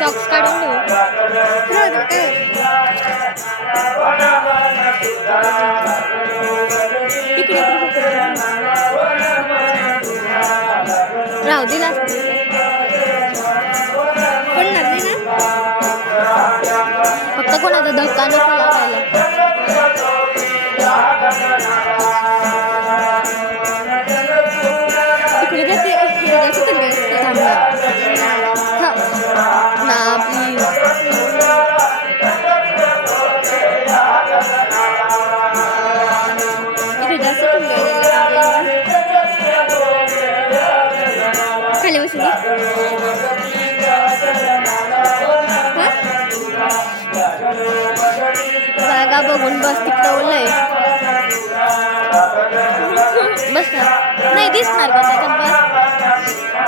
Socks काढून देऊ इकडे राहू दे ना पडणार नाही ना फक्त कोणाचा धक्का नको लागायला इकडे जाते ना प्लीज इकडे जास्त खाली बसून जागा बघून बस तिकडं ओलंय बस नाही दिसणार का त्याच्यात बस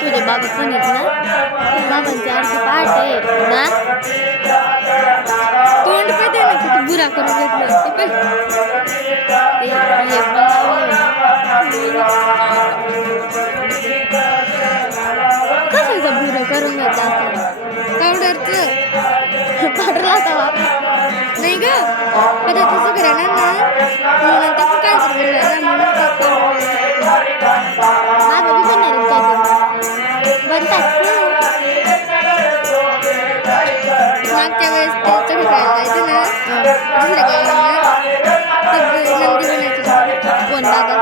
तुझे बाबा पण आहेत ना बाबांची आरती पहाटे ना तोंड पे दे ना किती बुरा करून घेतलं ते कशाचं बुरा करून घेतलं असं पावडरचं पावडरला तवा नाही ग कधी तसं करायला ना म्हणून ते काय माझं बी बनणार काहीतरी बनतात मागच्या वेळेस ते चढ करायला जायचं ना दुसऱ्या गावांना नंदी बनायचं कोण बागा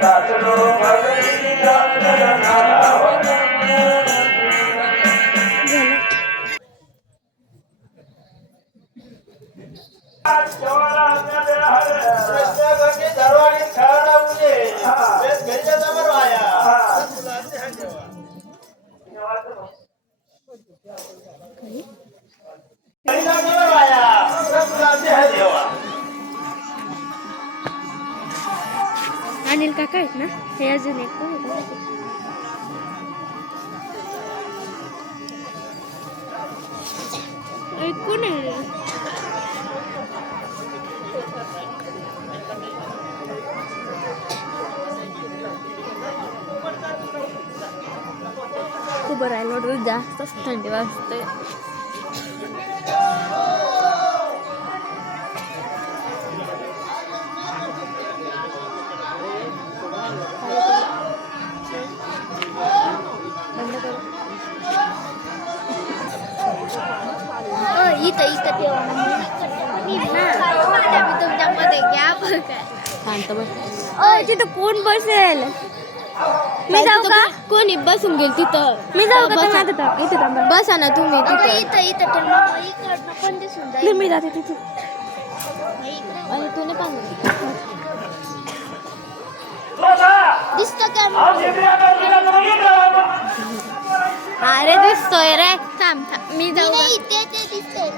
That's अनिल काका आहेत ना हे अजून एक कोण आहे? कोण आहे? खूप राहिलं जास्तच थंडी वाजते. इथं इथं ठेवा तुमच्यामध्ये घ्या शांत बस. तिथं कोण बसेल? मी जाऊ का? कोणी बसून गेल तिथं? मी जाऊ का? इथं बसा ना तुम्ही इथं इथं मी जाते तिथे. तू नाही पाहिजे दिसत का? अरे दिसतोय रे. थांब मी जाऊ. इथे दिसतोय.